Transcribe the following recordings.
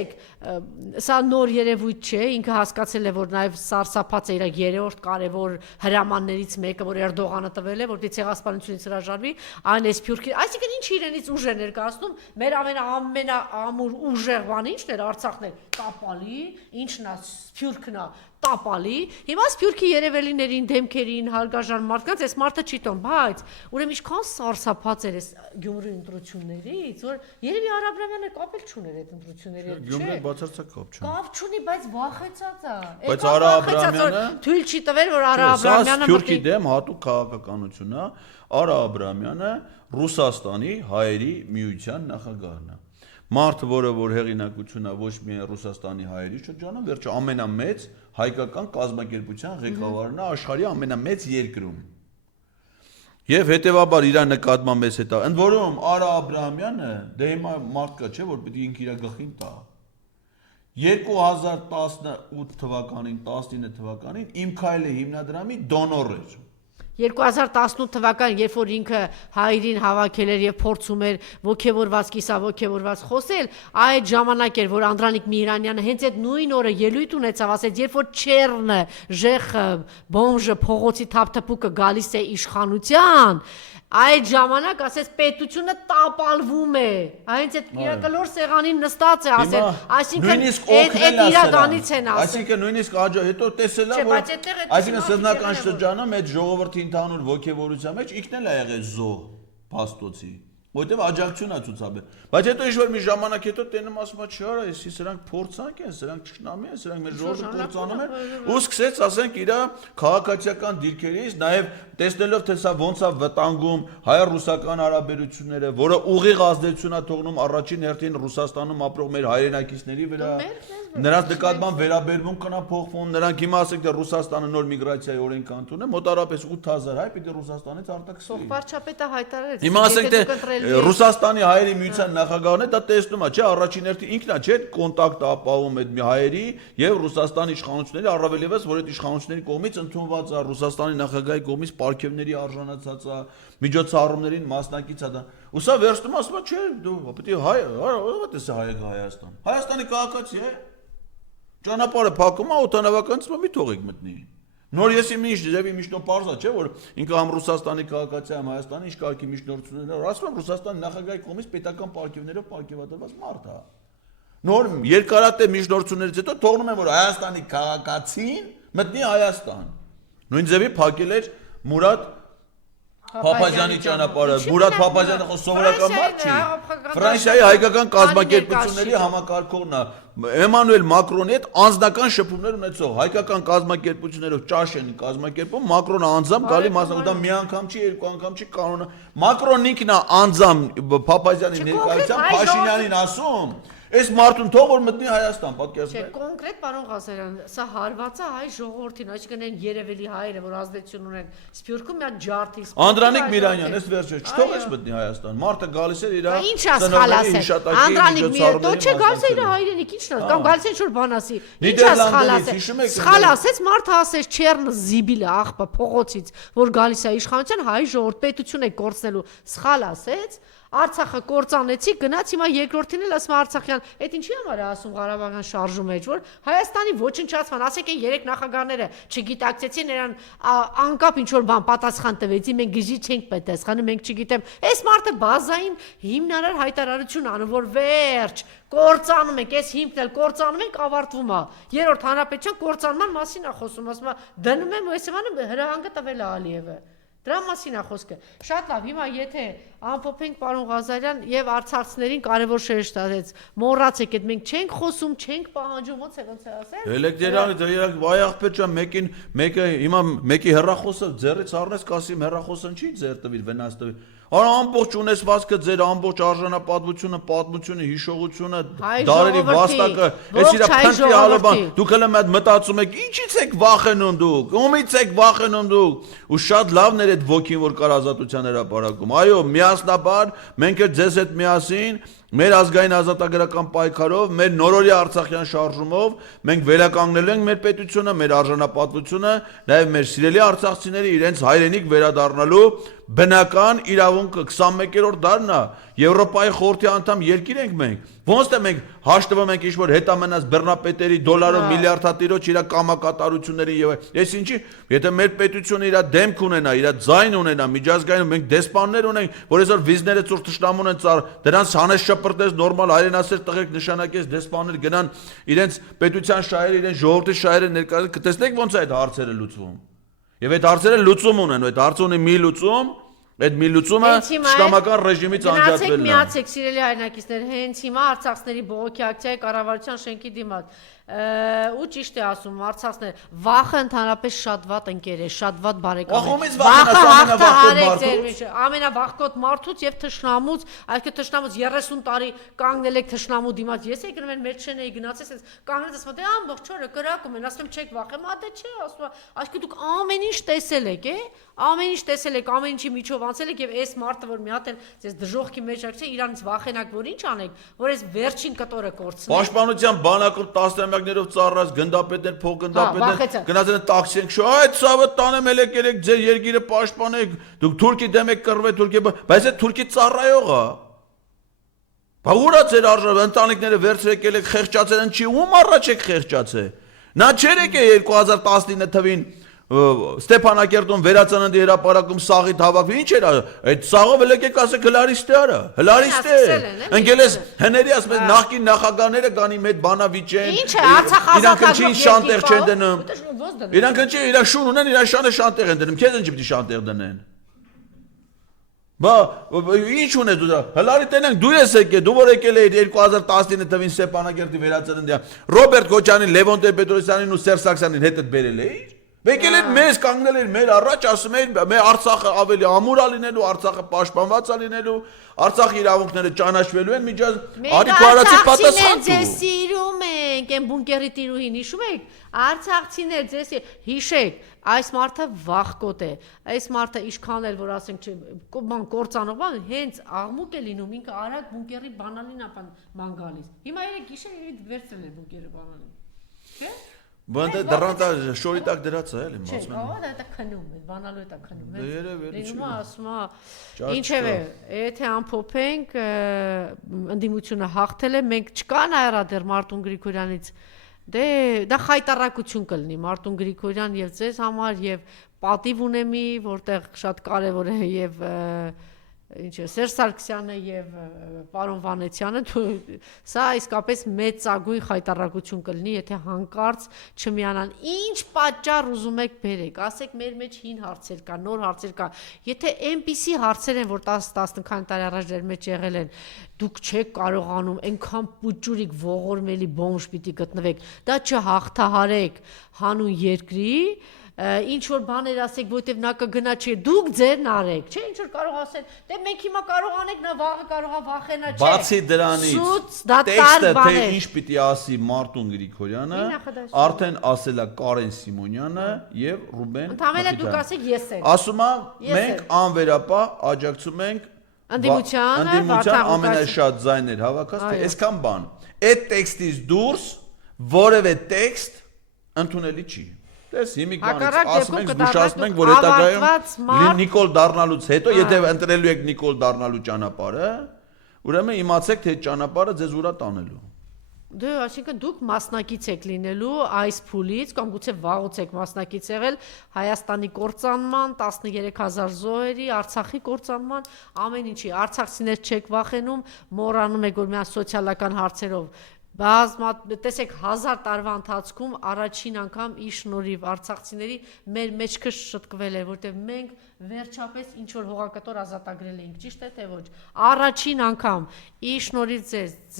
տեսեք, սա նոր երևույթ չէ, ինքը հասկացել է, որ նաև սարսափած է իր երրորդ կարևոր հրամաններից մեկը, որ Էրդողանը տվել է, որպեսզի ցեղասպանությունից հրաժարվի, այն է Սփյուռքի, այսինքն ինչ իրենից ուժ է ներկայացնում, մեր ամենաամուր ուժեղ բանը ինչն էր, Արցախն էր տապալի, ինչն է Սփյուռքն է տապալի, հիմա Սփյուռքի երևելիներին, դեմքերին, հարգարժան մարդկանց այս մարդը չի տոն, բայց ուրեմն ինչքան սարսափած էր այս Գյումրի ընտրություններից, որ երևի Արա Աբրամյանը կապել չուներ այդ ընտրությունների հետ, չէ։ Գյումրին բացարձակ կապ չունի։ Կապ չունի, բայց վախեցած է։ Բայց Արա Աբրամյանը թույլ չի տվել, որ Արա Աբրամյանը Սփյուռքի դեմ հատուկ քաղաքականություն է, Արա Աբրամյանը Ռուսաստանի հայերի միության նախագահն է։ Մարդը, որը որ հեղինակությունը ոչ միայն Ռուսաստանի հայերի շրջանում, վերջը ամենամեծ հայկական կազմակերպության ղեկավարն է աշխարհի ամենամեծ երկրում։ Եւ հետեւաբար իր նկատմամբ էս հետա։ Ընդ որում Արա Աբրահամյանը դե հիմա մարդ կա, չէ, որ պետք է ինքը իր գլխին տա։ 2018 թվականին, 19 թվականին Իմ Քայլը հիմնադրամի դոնոր էր։ 2018 թվականին, երբ որ ինքը հայրին հավաքել էր եւ փորձում էր ոգևորված, կիսավոգևորված խոսել, այդ ժամանակ էր, որ Անդրանիկ Միրանյանը հենց այդ նույն օրը ելույթ ունեցավ, ասեց, երբ որ Չեռնը, Ժեխը, Բոմժը, փողոցի թափթփուկը գալիս է իշխանության, այդ ժամանակ ասեց պետությունը տապալվում է, հենց այդ իրակալոր սեղանին նստած է ասել, այսինքն այդ իրականից են ասել։ Այսինքն նույնիսկ հետո տեսել է, որ այսինքն սեզնական շրջանում այդ ժողովրդի ընդհանուր ոգևորության մեջ ինքն էլ է եղել զոհ փաստոցի, որտեղ աջակցություն է ցուցաբերել։ Բայց հետո ինչ-որ մի ժամանակ հետո տենում ասում է, չարա, էսի սրանք փորձանք են, սրանք ճշնամի են, սրանք մեր ժողովուրդը կործանում են, ու սկսեց, ասենք, իր քաղաքացիական դիրքերից, նաև տեսնելով թե սա ոնց է վտանգում հայ-ռուսական հարաբերությունները, որը ուղիղ ազդեցություն է թողնում առաջին հերթին Ռուսաստանում ապրող մեր հայրենակիցների վրա, նրանց նկատմամբ վերաբերմունքն է փոխվում, նրանք հիմա ասենք թե Ռուսաստանը նոր միգրացիայի օրենք ընդունել է, մոտարապես 8000 հայ պիտի Ռուսաստանից արտաքսվի։ Վարչապետը հայտարարեց։ Հիմա ասենք թե Ռուսաստանի հայերի միության նախագահն է, դա տեսնում է, չէ, առաջին հերթին ինքն է, չէ, կոնտակտ ապահովում այդ մի հայերի եւ Ռուսաստանի իշխանությունների, առավել եւս, որ այդ իշխանությունների կողմից ընդունված է Ռուսաստանի նախագահի կողմից պարգևների արժանացած է, միջոցառումներին մասնակից է դա։ Ու սա վերջում ասում է, չէ, դու պետք է հայ, ո՞վ է հայը Հայաստան։ Հայաստանի քաղաքացի է։ Ճանապարհը փակում է, օդանավականից մի թողեք մտնի։ Նոր ես իմ ինչ դեպի միջնորդ parza չէ, որ ինքը համ Ռուսաստանի քաղաքացի եմ Հայաստանի ինչ կարգի միջնորդություններ, ասում եմ Ռուսաստանի նախագահի կողմից պետական պարգևներով պարգևատրված մարդ է։ Նոր երկարատև միջնորդություններից հետո թողնում են, որ Հայաստանի քաղաքացին մտնի Հայաստան։ Նույն ձևի փակել էր Մուրադ Փափազյանի ճանապարհը, Մուրադ Փափազյանը սովորական մարդ չի։ Ֆրանսիայի հայկական կազմակերպությունների համակարգողն է։ Էմանուել Մակրոնի հետ անձնական շփումներ ունեցող հայկական կազմակերպություններով ճաշ են կազմակերպում, Մակրոնը անձամբ գալի մասնակցում, դա մի անգամ չի, երկու անգամ չի, կանոնը։ Մակրոնն ինքն է անձամբ Փափազյանի ներկայությամբ Փաշինյանին ասում, այս մարդուն թող որ մտնի Հայաստան, պատկերացրեք։ Չէ, կոնկրետ պարոն Ղազարյան, սա հարված է հայ ժողովրդին, այսինքն այն երևելի հայերը, որ ազդեցություն ունեն Սփյուռքում, մի հատ ջարդի։ Անդրանիկ Միրանյան, այս վերջը չթողես մտնի Հայաստան։ Մարդը գալիս էր իր Ինչ է սխալ ասել։ Անդրանիկ Միրանյան, դու չէ գալիս է իր հայրենիք, ինչն է, կամ գալիս է ինչ-որ բան ասի։ Ինչ է սխալ ասել։ Սխալ ասեց, մարդը ասեց Չեռնը Զիբիլը աղբը փողոցից, որ գալիս է իշխանության հայ ժողովուրդ պետություն է կորցնելու, սխալ ասեց։ Արցախը կործանեցի, գնաց հիմա երկրորդին էլ ասում Արցախյան, այդ ինչի համար է ասում Ղարաբաղյան շարժում մեջ, որ Հայաստանի ոչնչացման, ասեք այն երեք նախագահները չգիտակցեցին նրան անկապ ինչ որ բան պատասխան տվեցի, մենք գժի չենք պատասխանում, մենք չգիտեմ, այս մարդը բազային հիմնարար հայտարարություն անում, որ վերջ կործանում ենք, այս հիմքն էլ կործանում ենք, ավարտվում է։ Երրորդ հանրապետության կործանման մասին է խոսում, ասում է դնում եմ Մոսեվանը հրահանգը տվել է Ալիևը։ Դրա մասին է խոսքը։ Շատ լավ, հիմա եթե ամփոփենք պարոն Ղազարյան եւ արցախցիներին կարեւոր շեշտադրեց, մոռացեք, այդ մենք չենք խոսում, չենք պահանջում, ոնց է ասել։ Էլեկտրոնիկ վայ աղբեր ջան, մեկը հիմա մեկի հեռախոսը ձեռից առնես, կասիմ հեռախոսն չի ձեռ տվիր, վնաս տվիր։ Արա ամբողջ ունեցվածքը ձեր ամբողջ արժանապատվությունը, պատմությունը, հիշողությունը, դարերի վաստակը, այս իր փնտրի հալաբան, դուք հենց այդ մտածում եք, ինչից եք վախենում դուք, ումից եք վախենում դուք, ու շատ լավն էր այդ ոգին, որ կար ազատության հրապարակում։ Այո, միասնաբար մենք էլ ձեզ հետ միասին մեր ազգային ազատագրական պայքարով, մեր նորօրյա Արցախյան շարժումով մենք վերականգնել ենք մեր պետությունը, մեր արժանապատվությունը, նաև մեր սիրելի արցախցիների իրենց հայրենիք վերադառնալու բնական իրավունքը 21-րդ դարն է Եվրոպայի խորհրդի անդամ երկիր ենք մենք։ Ոնց թե մենք հաշտվում ենք ինչ-որ հետամնաց բեռնապետերի դոլարով միլիարդատիրոջ իր կամակատարությունների եւ այս ինչի, եթե մեր պետությունը իր դեմք ունենա, իր ձայն ունենա, միջազգային մենք դեսպաններ ունենք, որ այսօր վիզները ծուր թշնամուն են ծառ, դրանց հանես շպրտես նորմալ հայրենասեր տղերք նշանակես դեսպաններ գնան իրենց պետության շահերը, իրենց ժողովրդի շահերը ներկայացնեն, կտեսնեք ոնց է այդ հարցերը լուծվում։ Եվ այդ հարցերը լուծում ունեն, այդ հարցը ունի մի լուծում, այդ մի լուծումը շտամական ռեժիմից անջատվելն է։ Միացեք սիրելի հայրենակիցներ, հենց հիմա արցախցիների բողոքի ակցիայի կառավարության շենքի դիմաց ու ճիշտ է ասում արցախցիներ, վախը ընդհանրապես շատ վատ ընկեր է, շատ վատ բարեկամ է։ Վախը հաղթահարեք ամենավախկոտ մարդուց եւ թշնամուց, այսինքն թշնամուց 30 տարի կանգնել եք թշնամու դիմաց։ Ես եկել եմ մեջշեն էի գնացես, կանգնած ասում դե ամբողջ օրը կրակում են, ասում եմ չեք վախեմ, դե չէ, ասում այսինքն դուք ամեն ինչ տեսել եք, ամեն ինչ տեսել եք, ամեն ինչի միջով անցել եք եւ այս մարդը որ մի հատ էլ ձեզ դժողքի մեջ ակցիա իրանից վախենակ որ ինչ անեք, որ այս վերջին կտորը կորցնեք։ Պաշտպանության բանակում 10-ամյակներով ծառած գնդապետներ, փոխգնդապետներ գնացել են տաքսի են շո, այդ ցավը տանեմ ել եկեք ձեր երկիրը պաշտպանեք, դուք թուրքի դեմ եք կռվել Թուրքիա, բայց այդ թուրքի ծառայող է։ Բա ուրա ձեր արժավ ընտանիքները վերցրեք եք խեղճացել են չի ում առաջ եք խեղճացել։ Նա չէր եկել 2019 թվին Ստեփանակերտում վերածննդի հրապարակում սաղիթ հավաքվի, ինչ էր այդ սաղով ելեք ասեք հլարիստ է արա, հլարիստ է։ Ընկել ես հների ասում նախկին նախագահները գանի մեծ բանավիճեն։ Ինչ է Արցախ ազատագրող երկիր շանտեղ չեն դնում։ Իրանք ինչ իրար շուն ունեն, իրար շանը շանտեղ են դնում, քեզ ինչ պիտի շանտեղ դնեն։ Բա ինչ ունես դու դա հլարի տենենք դու ես եկել դու որ եկել էիր 2019 թվին Ստեփանակերտի վերածննդի Ռոբերտ Քոչանին, Լևոն Տեր-Պետրոսյանին ու Սերժ Սարգսյանին հետդ բերել էիր։ Եկել էր մեզ կանգնել էր մեր առաջ ասում էր մեր Արցախը ավելի ամուր է լինելու, Արցախը պաշտպանված է լինելու, Արցախի իրավունքները ճանաչվելու են միջաց արի քարացի պատասխան։ Ձեզ սիրում ենք, այն բունկերի տիրուհին հիշում եք, արցախցիներ ձեզ հիշեք, այս մարդը վախկոտ է, այս մարդը ինչքան էլ որ ասենք բան կործանող բան, հենց աղմուկ է լինում, ինքը արագ բունկերի բանալին ման գալիս։ Հիմա երեք գիշեր իրիք վերցրել է բունկերը բանալին։ Չէ՞։ Բանտը դրանտա շորի տակ դրած է, էլի ասում եմ։ Չէ, դա քնում է, բանալու է դա քնում է։ Երևի Լինում է, ասում է, ինչևէ, եթե ամփոփենք, ընդդիմությունը հաղթել է, մենք չկա նայրա դեռ Մարտուն Գրիգորյանից, դե դա խայտարակություն կլինի Մարտուն Գրիգորյան եւ ձեզ համար եւ պատիվ ունեմի, որտեղ շատ կարեւոր է եւ ինչ է Սերժ Սարգսյանը եւ պարոն Վանեցյանը սա իսկապես մեծ ծագույն խայտարակություն կլինի եթե հանկարծ չմիանան ինչ պատճառ ուզում եք բերեք ասեք մեր մեջ հին հարցեր կա նոր հարցեր կա եթե այնպիսի հարցեր են որ 10-15 տարի առաջ դեր մեջ եղել են դուք չեք կարողանում այնքան պուճուրիկ ողորմելի բոմժ պիտի գտնվեք դա չհաղթահարեք հանուն երկրի ինչ որ բաներ ասեք, որովհետև նա կգնա չէ, դուք ձերն արեք, չէ, ինչ որ կարող ասեն, դե մենք հիմա կարող անենք, նա վաղը կարող է վախենա, չէ։ Բացի դրանից, տեքստը թե ինչ պիտի ասի Մարտուն Գրիգորյանը, արդեն ասել է Կարեն Սիմոնյանը եւ Ռուբեն Ընդհանրապես դուք ասեք ես եմ։ Ասում է, մենք անվերապահ աջակցում ենք ընդդիմության ամենաշատ ձայներ հավաքած, թե այսքան բան։ Այդ տեքստից դուրս որևէ տեքստ ընդունելի չի։ Դες հիմիկ բանից ասում ենք զգուշացնում ենք որ հետագայում Նիկոլ դառնալուց հետո եթե ընտրելու եք Նիկոլ դառնալու ճանապարհը ուրեմն իմացեք թե ճանապարհը ձեզ ուրա տանելու Դե այսինքն դուք մասնակից եք լինելու այս փուլից կամ գուցե վաղուց եք մասնակից եղել Հայաստանի կործանման 13000 զոհերի Արցախի կործանման ամեն ինչի արցախցիներ չեք վախենում մոռանում եք որ միայն սոցիալական հարցերով Բազմա տեսեք 1000 տարվա ընթացքում առաջին անգամ ի շնորհիվ արցախցիների մեր մեջքը շտկվել է որտեղ մենք վերջապես ինչ որ հողակտոր ազատագրել էինք ճիշտ է թե ոչ առաջին անգամ ի շնորհիվ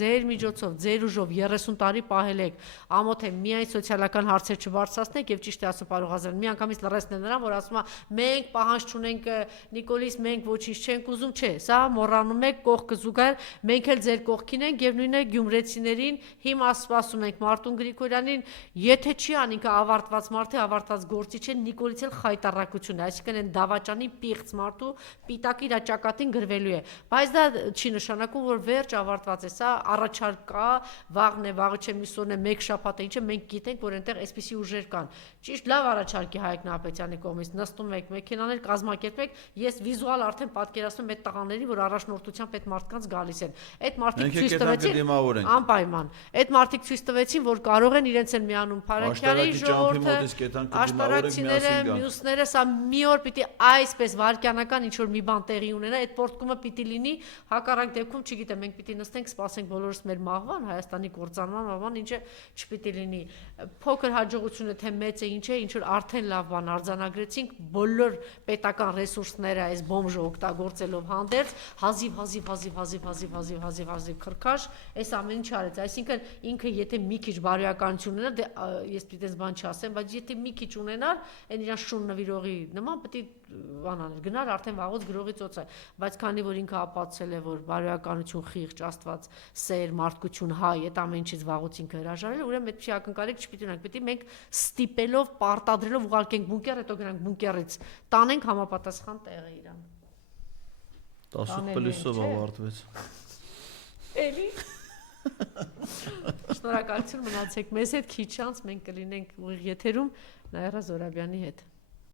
ձեր միջոցով ձեր ուժով 30 տարի պահել եք ամոթ է միայն սոցիալական հարցեր չբարձրացնեք եւ ճիշտ է ասում պարոն Ղազարյան միանգամից լրացնել նրան որ ասում է մենք պահանջ չունենք Նիկոլիս մենք ոչինչ չենք ուզում չէ սա մոռանում եք կողքը զուգահեռ մենք էլ ձեր կողքին ենք եւ նույնը գյումրեցիներին Հիմա ասում ենք Մարտուն Գրիգորյանին, եթե չի ան ինքը ավարտված մարդ է, ավարտված գործիչ է, Նիկոլից էլ խայտարակություն է, այսինքն այն դավաճ Ադրբեջանի պիղծ մարդու պիտակ իր ճակատին գրվելու է, բայց դա չի նշանակում, որ վերջ ավարտված է, սա առաջարկ կա, վաղն է, վաղը չէ, մյուսօրն է, մեկ շաբաթ է, ինչը մենք գիտենք, որ այնտեղ այսպիսի ուժեր կան։ Ճիշտ լավ առաջարկ է Հայկ Նահապետյանի կողմից, նստում եք, մեքենաներ կազմակերպեք, ես վիզուալ արդեն պատկերացնում այդ տղաներին, որ առաջնորդությամբ այդ մարդկանց գալիս են։ Այդ մարդիկ ցույց տվեցին անպայման։ Այդ մարդիկ ցույց տվեցին, որ կարող են իրենց են միանում Փարաքյանի ժողովուրդը, աշտարակցիները, մյուսները, սա մի օր պիտի այսպես վարքյանական ինչ որ մի բան տեղի ունենա, այդ պորտկումը պիտի լինի, հակառակ դեպքում, չգիտեմ, մենք պիտի նստենք, սպասենք բոլորս մեր մահվան, Հայաստանի կործանման, ինչը չպիտի լինի։ Փոքր հաջողությունը թե մեծ է, ինչ է, ինչ որ արդեն լավ բան արձանագրեցինք, բոլոր պետական ռեսուրսները այս բոմժը օգտագործելով հանդերձ, հազիվ քրքաշ, այս ամեն ինչ արեց, այսինքն ինքը եթե մի քիչ բարոյականություն ունենա, դե ես պիտի այս բան չասեմ, բայց եթե մի քիչ ունենար, այն իրան շուն նվիրողի նման պիտի բանաներ, գնար արդեն վաղուց գրողի ծոցը, բայց քանի որ ինքը ապացուցել է, որ բարոյականություն խիղճ, Աստված, սեր, մարդկություն, հայ, այդ ամեն ինչից վաղուց ինքը հրաժարել, ուրեմն այդպիսի ակնկալիք չպիտի ունենք, պիտի մենք ստիպելով, պարտադրելով ուղարկենք բունկեր, հետո գնանք բունկերից, տանենք համապատասխան տեղը իրան։ 18+-ով ավարտվեց։ Էլի։ Շնորհակալություն, մնացեք մեզ հետ, քիչ անց մենք կլինենք ուղիղ եթերում Նաիրա Զորաբյանի հետ։